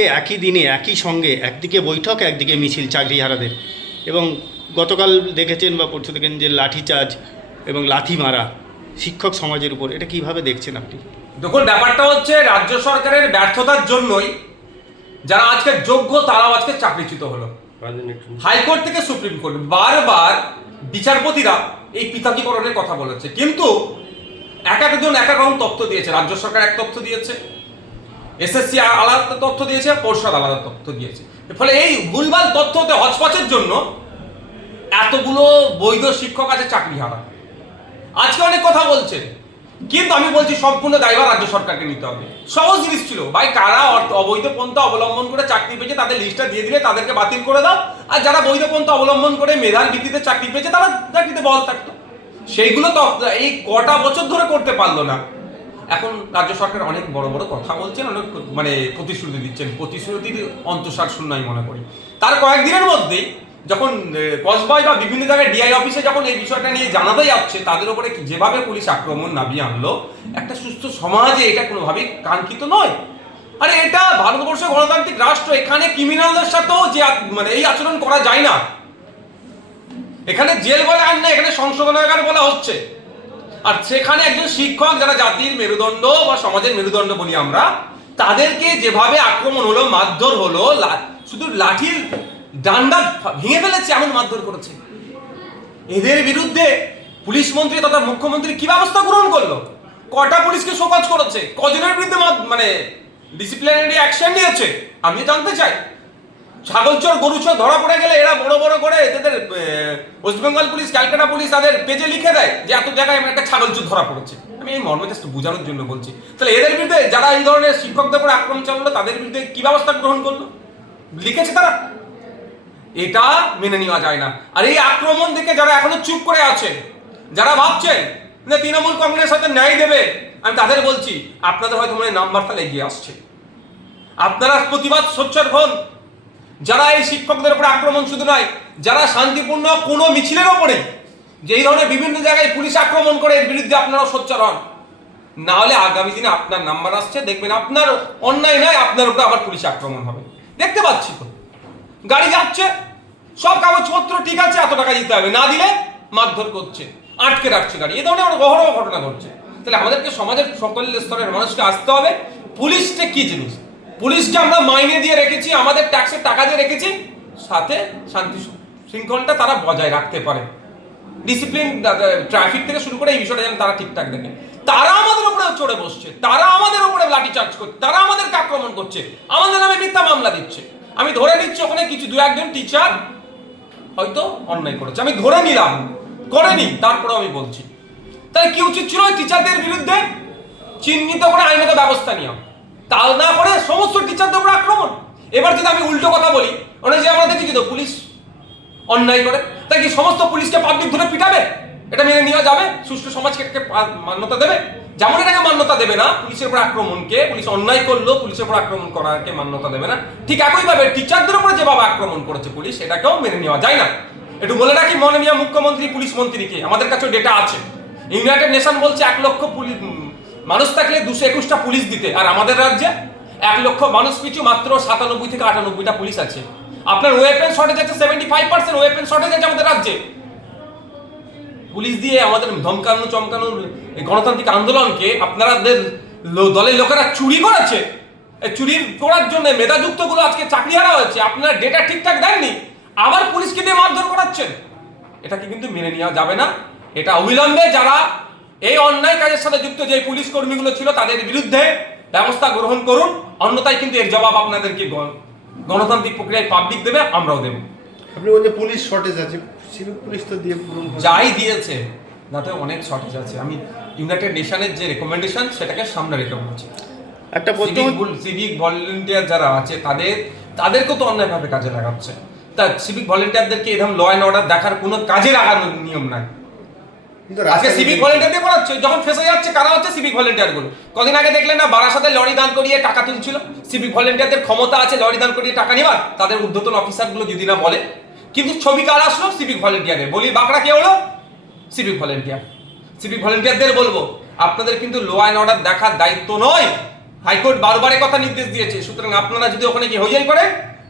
আজকে একই দিনে একই সঙ্গে একদিকে বৈঠক একদিকে মিছিল চাকরিহারাদের। এবং গতকাল দেখেছেন বা পরশু দেখেন যে লাঠিচার্জ এবং লাথি মারা শিক্ষক সমাজের উপর। এটা কীভাবে দেখছেন আপনি? দেখুন ব্যাপারটা হচ্ছে রাজ্য সরকারের ব্যর্থতার জন্যই যারা আজকে যোগ্য তারাও আজকে চাকরিচ্যুত হলো। হাইকোর্ট থেকে সুপ্রিম কোর্ট বারবার বিচারপতিরা এই পৃথকীকরণের কথা বলেছে। কিন্তু এক একজন এক এক রকম তথ্য দিয়েছে। রাজ্য সরকার এক তথ্য দিয়েছে। এসএসসি আলাদা তথ্য দিয়েছে পর্ষদ আলাদা তথ্য দিয়েছে। ফলে এই ভুলভাল তথ্যতে হচপচের জন্য এতগুলো বৈধ শিক্ষক আছে চাকরি হারা আজকে অনেক কথা বলছেন, কিন্তু আমি বলছি সম্পূর্ণ দায়ভার রাজ্য সরকারকে নিতে হবে। সহজ জিনিস ছিল, ভাই কারা অবৈধ পন্থা অবলম্বন করে চাকরি পেয়েছে তাদের লিস্টটা দিয়ে দিলে তাদেরকে বাতিল করে দাও, আর যারা বৈধ পন্থা অবলম্বন করে মেধার ভিত্তিতে চাকরি পেয়েছে তারা চাকরিতে বল থাকতো। সেইগুলো তো এই কটা বছর ধরে করতে পারল না। এখন রাজ্য সরকার অনেক বড় বড় কথা বলছেন, অনেক মানে প্রতিশ্রুতি দিচ্ছেন। প্রতিশ্রুতির অন্তঃসার শূন্য আমি মনে করি। তার কয়েকদিনের মধ্যেই যখন কসবাই বা বিভিন্ন জায়গায় ডিআই অফিসে যখন এই বিষয়টা নিয়ে জানাতে যাচ্ছে, তাদের উপরে যেভাবে পুলিশ আক্রমণ নামিয়ে আনলো, একটা সুস্থ সমাজে এটা কোনোভাবেই কাঙ্ক্ষিত নয়। আরে এটা ভারতবর্ষ গণতান্ত্রিক রাষ্ট্র, এখানে ক্রিমিনালদের সাথেও যে মানে এই আচরণ করা যায় না। এখানে জেল বলে আইন না এখানে সংশোধনাগার বলা হচ্ছে। আর সেখানে একজন শিক্ষক যারা জাতির মেরুদণ্ড বা সমাজের মেরুদণ্ড বলি আমরা, তাদেরকে যেভাবে আক্রমণ হলো, মারধর হলো শুধু লাঠির ডান্ডা ভেঙে ফেলেছে এমন মারধর করেছে। এদের বিরুদ্ধে পুলিশ মন্ত্রী তথা মুখ্যমন্ত্রী কি ব্যবস্থা গ্রহণ করল? কটা পুলিশকে শোকজ করেছে? কজনের বিরুদ্ধে মানে ডিসিপ্লিনারি অ্যাকশন নিয়েছে? আমি জানতে চাই। ছাগলচোর গরুচোর ধরা পড়ে গেলে এরা বড় বড় করে এদের West Bengal police Calcutta police তাদের পেজে লিখে দেয় যে এত জায়গায় একটা ছাগলচোর ধরা পড়েছে। আমি এই মর্মে জাস্ট বোঝানোর জন্য বলছি। তাহলে এদের বিরুদ্ধে যারা এই ধরনের শিক্ষকদের উপর আক্রমণ চালালো, তাদের বিরুদ্ধে কি ব্যবস্থা গ্রহণ করল? লিখেছে তারা। এটা মেনে নেওয়া যায় না। আর এই আক্রমণ থেকে যারা এখনও চুপ করে আছে, যারা ভাবছেন যে তৃণমূল কংগ্রেস হয়তো ন্যায় দেবে, আমি তাদের বলছি, আপনাদের হয়তো মনে নাম্বার তাহলে এগিয়ে আসছে। আপনারা প্রতিবাদ সোচ্চার হন। যারা এই শিক্ষকদের উপরে আক্রমণ শুধু নয়, যারা শান্তিপূর্ণ কোনো মিছিলের ওপরে যে এই ধরনের বিভিন্ন জায়গায় পুলিশ আক্রমণ করে এর বিরুদ্ধে আপনারাও সোচ্চার হন। না হলে আগামী দিনে আপনার নাম্বার আসছে, দেখবেন আপনার অন্যায় নয়, আপনার উপরে আবার পুলিশ আক্রমণ হবে। দেখতে পাচ্ছি তো। গাড়ি যাচ্ছে, সব কাগজপত্র ঠিক আছে, এত টাকা দিতে হবে। না দিলে মারধর করছে, আটকে রাখছে গাড়ি। এ ধরনের অহরহ ঘটনা ঘটছে। তাহলে আমাদেরকে সমাজের সকল স্তরের মানুষকে আসতে হবে। পুলিশটা কি জিনিস? পুলিশকে আমরা মাইনে দিয়ে রেখেছি, আমাদের ট্যাক্সের টাকা দিয়ে রেখেছি, সাথে শান্তি শৃঙ্খলটা তারা বজায় রাখতে পারে। ডিসিপ্লিন ট্রাফিক থেকে শুরু করে এই বিষয়টা যেন তারা ঠিকঠাক দেখে। তারা আমাদের উপরে চড়ে বসছে, তারা আমাদের উপরে লাঠি চার্জ করছে, তারা আমাদেরকে আক্রমণ করছে, আমাদের নামে মিথ্যা মামলা দিচ্ছে। আমি ধরে নিচ্ছি ওখানে কিছু দু একজন টিচার হয়তো অন্যায় করেছে। আমি ধরে নিলাম, করেনি তারপরে আমি বলছি। তাহলে কি উচিত ছিল টিচারদের বিরুদ্ধে? চিহ্নিত করে আইনত ব্যবস্থা নিয়ম তা না করে সমস্ত টিচারদের উপর আক্রমণ। এবার যদি আমি উল্টো কথা বলি, ওরা যে আমরা দেখেছি তো, পুলিশ অন্যায় করে। তাই কি সমস্ত পুলিশকে পাবলিক ধরে পিটাবে? এটা মেনে নেওয়া যাবে? সুষ্ঠু সমাজকে এটাকে মান্যতা দেবে? যেমন এটাকে মান্যতা দেবে না, পুলিশের উপর আক্রমণকে, পুলিশ অন্যায় করল পুলিশের উপর আক্রমণ করাকে মান্যতা দেবে না। ঠিক একইভাবে টিচারদের উপরে যেভাবে আক্রমণ করেছে পুলিশ এটাকেও মেনে নেওয়া যায় না। একটু বলে রাখি, মাননীয় মুখ্যমন্ত্রী, পুলিশ মন্ত্রীকে আমাদের কাছে ডেটা আছে। ইউনাইটেড নেশন বলছে এক লক্ষ পুলিশ মানুষ থাকলে দুশো একুশটা পুলিশ দিতে। আর আমাদের রাজ্যে এক লক্ষ মানুষ পিছু মাত্র সাতানব্বই থেকে আটানব্বইটা পুলিশ আছে। আপনার ওয়েপেন শর্টেজ আছে seventy five percent weapon shortage আছে আমাদের রাজ্যে। পুলিশ দিয়ে আমাদের ধমকানো, চমকানো গণতান্ত্রিক আন্দোলনকে আপনাদের লো- দলের লোকেরা চুরি করেছে। চুরির করার জন্য মেধাযুক্তগুলো আজকে চাকরি হারা হয়েছে। আপনারা ডেটা ঠিকঠাক দেননি। আবার পুলিশকে দিয়ে মারধর করাচ্ছেন। এটাকে কিন্তু মেনে নেওয়া যাবে না? এটা অবিলম্বে যারা এই অন্যায় কাজের সাথে যুক্ত যে পুলিশ কর্মীগুলো ছিল তাদের বিরুদ্ধে ব্যবস্থা গ্রহণ করুন। অন্যথায় কিন্তু এর জবাব আপনাদেরকে গণতান্ত্রিক প্রক্রিয়ায় পাবলিক দেবে আমরাও দেবো। আপনি বলছেন পুলিশ শর্টেজ আছে সিভিক পুলিশ তো দিয়ে যাই দিয়েছে তাতে অনেক শর্টেজ আছে। আমি ইউনাইটেড নেশনের যে রেকমেন্ডেশন সেটাকে সামনে রেখে বলছি। একটা প্রশ্ন সিভিক ভলেন্টিয়ার যারা আছে তাদের তাদেরকেও তো অন্যায়ভাবে কাজে লাগাচ্ছে। তা সিভিক ভলেন্টিয়ারদেরকে এরকম ল অ্যান্ড অর্ডার দেখার কোনো কাজে লাগানোর নিয়ম নাই? কিন্তু আজকে সিভিক ভলেন্টিয়ার দিয়ে পড়াচ্ছে যখন ফেসে যাচ্ছে কারা হচ্ছে সিভিক ভলেন্টিয়ারগুলো? কদিন আগে দেখলেন না বারাসাতে লরি দান করিয়ে টাকা তুলছিল? সিভিক ভলেন্টিয়ারদের ক্ষমতা আছে লরি দান করিয়ে টাকা নেবার? তাদের ঊর্ধ্বতন অফিসারগুলো যদি না বলে। কিন্তু ছবি কার আসলো? সিভিক ভলেন্টিয়ারে বলি বাঁকড়া কে হলো? সিভিক ভলেন্টিয়ার সিভিক ভলেন্টিয়ারদের বলব আপনাদের কিন্তু লো অ্যান্ড অর্ডার দেখার দায়িত্ব নয়। হাইকোর্ট বারবার কথা নির্দেশ দিয়েছে। সুতরাং আপনারা যদি ওখানে গিয়ে হইয়াই করেন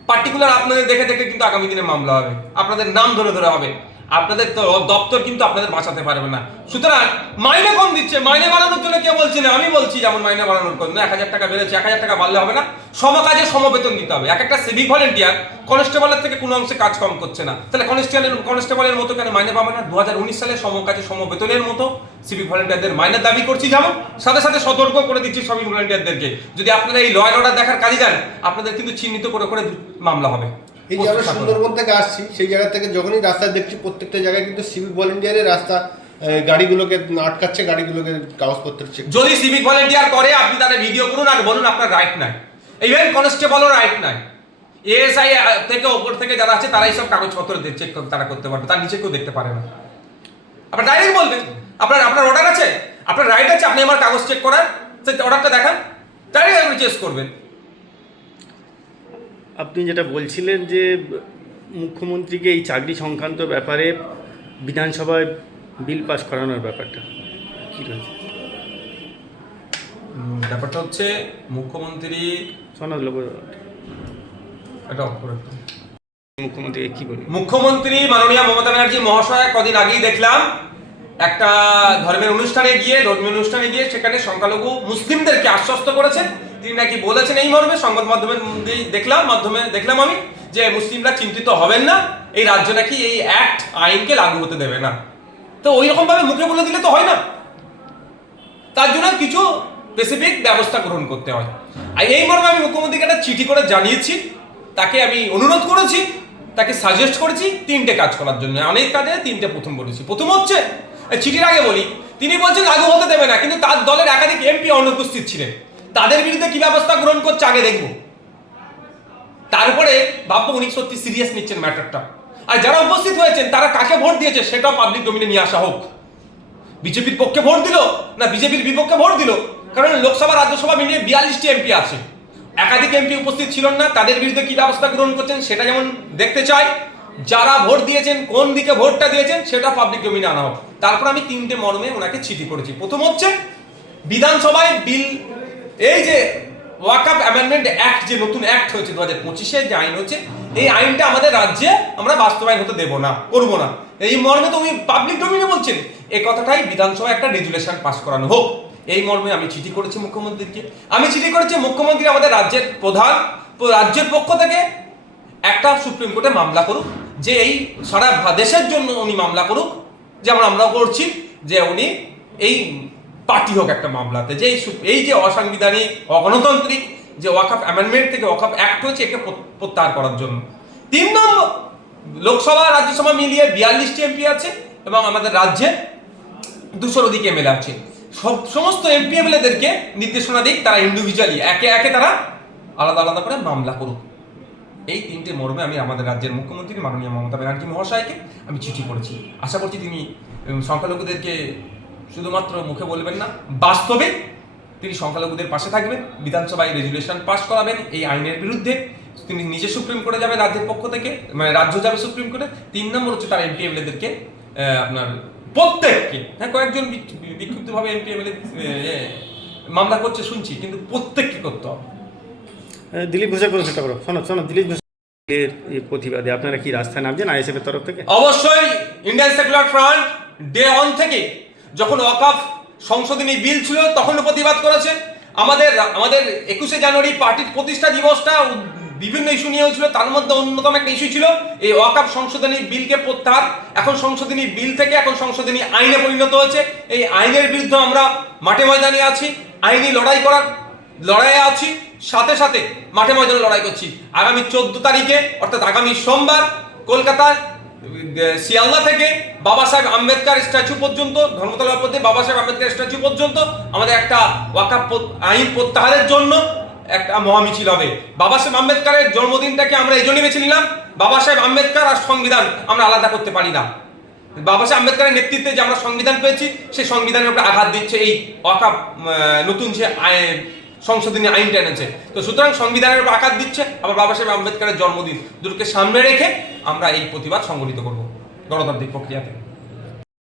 পার্টিকুলার আপনাদের দেখে দেখে কিন্তু আগামী দিনে মামলা হবে। আপনাদের নাম ধরে ধরে হবে। আপনাদের দপ্তর কিন্তু আপনাদের বাঁচাতে পারবে না। সুতরাং মাইনে কম দিচ্ছে, মাইনে বাড়ানোর জন্য কে বলছি না, আমি বলছি যেমন মাইনে বাড়ানোর জন্য, এক হাজার টাকা বেড়েছে, এক হাজার টাকা বাড়লে হবে না। সমকাজে সমবেতন দিতে হবে। এক একটা সিভিক ভলেন্টিয়ার কনস্টেবলের থেকে কোনো অংশে কাজ কম করছে না। তাহলে কনস্টেবলের কনস্টেবলের মতো কেন মাইনে পাবে না? দু হাজার উনিশ সালে সমকাজে সমবেতনের মতো সিভিক ভলেন্টিয়ারদের মাইনের দাবি করছি যেমন, সাথে সাথে সতর্ক করে দিচ্ছি সিভিক ভলেন্টিয়ারদেরকে যদি আপনারা এই লয়ের অর্ডার দেখার কাজে যান, আপনাদের কিন্তু চিহ্নিত করে করে মামলা হবে। এই যে আমরা সুন্দরবন থেকে আসছি, সেই জায়গা থেকে যখনই রাস্তা দেখছি, প্রত্যেকটা জায়গায় কিন্তু সিভিক ভলেন্টিয়ারের রাস্তা গাড়িগুলোকে আটকাচ্ছে, গাড়িগুলোকে কাগজপত্র চেক যদি সিভিক ভলেন্টিয়ার করে, আপনি তাহলে ভিডিও করুন আর বলুন আপনার রাইট নাই। ইভেন কনস্টেবলও রাইট নাই। এএসআই থেকে ওপর থেকে যারা আছে, তারাই সব কাগজপত্র চেক তারা করতে পারবে। তার নিচে কেউ দেখতে পারে না। আপনার ডাইরেক্ট বলবেন। আপনার আপনার অর্ডার আছে? আপনার রাইট আছে? আপনি আমার কাগজ চেক করার সেই অর্ডারটা দেখান। ডাইরেক্ট আপনি চেস করবেন। আপনি যেটা বলছিলেন যে মুখ্যমন্ত্রীকে এই চাকরি সংক্রান্ত ব্যাপারে বিধানসভায় বিল পাস করানোর ব্যাপারটা কী রয়েছে? ব্যাপারটা হচ্ছে মুখ্যমন্ত্রী সনদ লোক এটা একটু। মুখ্যমন্ত্রীকে বলি মুখ্যমন্ত্রী মাননীয় মমতা ব্যানার্জি মহাশয় কদিন আগেই দেখলাম একটা ধর্মের অনুষ্ঠানে গিয়ে ধর্মীয় অনুষ্ঠানে গিয়ে সেখানে সংখ্যালঘু মুসলিমদেরকে আশ্বস্ত করেছেন। তিনি নাকি বলেছেন এই মর্মে, সংবাদ মাধ্যমের মধ্যেই দেখলাম, মাধ্যমে দেখলাম আমি, যে মুসলিমরা চিন্তিত হবেন না, এই রাজ্য নাকি এই অ্যাক্ট আইনকে লাগু হতে দেবে না। তো ওই রকম ভাবে মুখে বলে দিলে তো হয় না। তার জন্য কিছু স্পেসিফিক ব্যবস্থা গ্রহণ করতে হয়। আর এই মর্মে আমি মুখ্যমন্ত্রীকে একটা চিঠি করে জানিয়েছি। তাকে আমি অনুরোধ করেছি, তাকে সাজেস্ট করেছি তিনটে কাজ করার জন্য। অনেক কাজে তিনটে প্রথম বলেছি। প্রথম হচ্ছে চিঠির আগে বলি, তিনি বলছেন লাগু হতে দেবে না, কিন্তু তার দলের একাধিক এমপি অনুপস্থিত ছিলেন। তাদের বিরুদ্ধে কি ব্যবস্থা গ্রহণ করছে আগে দেখব। তারপরে ভাববো উনি সত্যি সিরিয়াস নিচ্ছেন ম্যাটারটা। আর যারা উপস্থিত হয়েছেন, তারা কাকে ভোট দিয়েছে সেটাও পাবলিক ডোমিনে নিয়ে আসা হোক। বিজেপির পক্ষে ভোট দিল না বিজেপির বিপক্ষে ভোট দিল? কারণ লোকসভা, রাজ্যসভা মিলিয়ে বিয়াল্লিশটি এমপি আছে। একাধিক এমপি উপস্থিত ছিলেন না, তাদের বিরুদ্ধে কি ব্যবস্থা গ্রহণ করছেন সেটা যেমন দেখতে চাই। যারা ভোট দিয়েছেন, কোন দিকে ভোটটা দিয়েছেন সেটা পাবলিক ডোমিনে আনা হোক। তারপর আমি তিনটে মর্মে ওনাকে চিঠি করেছি। প্রথম হচ্ছে, বিধানসভায় বিল এই যে ওয়াকআপ অ্যামেন্ডমেন্ট অ্যাক্ট যে নতুন অ্যাক্ট হয়েছে দু হাজার পঁচিশে, যে আইন হচ্ছে, এই আইনটা আমাদের রাজ্যে আমরা বাস্তবায়ন হতে দেবো না, করব না। এই মর্মে তো উনি পাবলিক ডোমিনে বলছেন। এই কথাটাই বিধানসভায় একটা রেজুলেশন পাস করানো হোক। এই মর্মে আমি চিঠি করেছি মুখ্যমন্ত্রীকে। আমি চিঠি করেছি মুখ্যমন্ত্রী আমাদের রাজ্যের প্রধান রাজ্যের পক্ষ থেকে। একটা সুপ্রিম কোর্টে মামলা করুক, যে এই সারা দেশের জন্য উনি মামলা করুক, যেমন আমরা করছি, যে উনি এই পার্টি হোক একটা মামলাতে। যে এই যে অসাংবিধানিক, অগণতান্ত্রিক যে ওয়াকআপ অ্যামেন্ডমেন্ট থেকে ওয়াকআপ অ্যাক্ট হয়েছে, একে প্রত- প্রত্যাহার করার জন্য। তিন নম্বর, লোকসভা, রাজ্যসভা মিলিয়ে বিয়াল্লিশটি এমপি আছে এবং আমাদের রাজ্যে দুশোর অধিক এমএলএ আছে। সব সমস্ত এমপি এমএলএদেরকে নির্দেশনা দিক, তারা ইন্ডিভিজুয়ালি একে একে তারা আলাদা আলাদা করে মামলা করুক। এই তিনটে মর্মে আমি আমাদের রাজ্যের মুখ্যমন্ত্রী মাননীয় মমতা ব্যানার্জি মহাশয়কে আমি চিঠি করেছি। আশা করছি তিনি সংখ্যালঘুদেরকে শুধুমাত্র মুখে বলবেন না বাস্তবে তিনি সংখ্যালঘুদের পাশে থাকবেন বিধানসভায় রেজুলেশন পাশ করাবেন এই আইনের বিরুদ্ধে তিনি নিজে সুপ্রিম কোর্টে যাবেন রাজ্যের পক্ষ থেকে মানে রাজ্য যাবে সুপ্রিম কোর্টে। তিন নম্বর হচ্ছে তার এমপি এমএলএদেরকে আপনার প্রত্যেককে হ্যাঁ কয়েকজন বিক্ষিপ্তভাবে এমপি এমএলএ মামলা করছে শুনছি কিন্তু প্রত্যেককে করতে হবে। দিলীপ ঘোষের চেষ্টা করো। শোনো শোনো দিলীপ ঘোষের এই প্রতিবাদে আপনারা কি রাস্তায় নামছেন আইএসএফ এর তরফ থেকে? অবশ্যই Indian secular front day one থেকে যখন ওয়াকআপ সংশোধনী বিল ছিল তখন প্রতিবাদ করেছে। আমাদের আমাদের একুশে জানুয়ারি পার্টির প্রতিষ্ঠা দিবসটা বিভিন্ন ইস্যু নিয়ে হয়েছিল তার মধ্যে অন্যতম একটা ইস্যু ছিল এই ওয়াকআপ সংশোধনী বিলকে প্রত্যাহার। এখন সংশোধনী বিল থেকে এখন সংশোধনী আইনে পরিণত হয়েছে। এই আইনের বিরুদ্ধে আমরা মাঠে ময়দানে আছি আইনি লড়াই করার লড়াইয়ে আছি সাথে সাথে মাঠে ময়দানে লড়াই করছি। আগামী চোদ্দ তারিখে অর্থাৎ আগামী সোমবার কলকাতার আহ, শিয়ালদা থেকে বাবা সাহেব আম্বেদকার স্ট্যাচু পর্যন্ত, ধর্মতলা পথে বাবা সাহেব আম্বেদকর স্ট্যাচু পর্যন্ত আমাদের একটা ওয়াকাপ আইন প্রত্যাহারের জন্য একটা মহামিছিল হবে। বাবা সাহেব আম্বেদকারের জন্মদিনটাকে আমরা এই জন্যই বেছে নিলাম, বাবা সাহেব আম্বেদকর আর সংবিধান আমরা আলাদা করতে পারি না। বাবা সাহেব আম্বেদকরের নেতৃত্বে যে আমরা সংবিধান পেয়েছি, সেই সংবিধানের উপরে আঘাত দিচ্ছে এই ওয়াকাপ নতুন যে সংশোধনী আইনটা এনেছে। তো সুতরাং সংবিধানের উপর দিচ্ছে, আবার বাবা সাহেব আম্বেদকরের জন্মদিন দুটোকে সামনে রেখে আমরা এই প্রতিবাদ সংগঠিত করব গণতান্ত্রিক প্রক্রিয়াতে।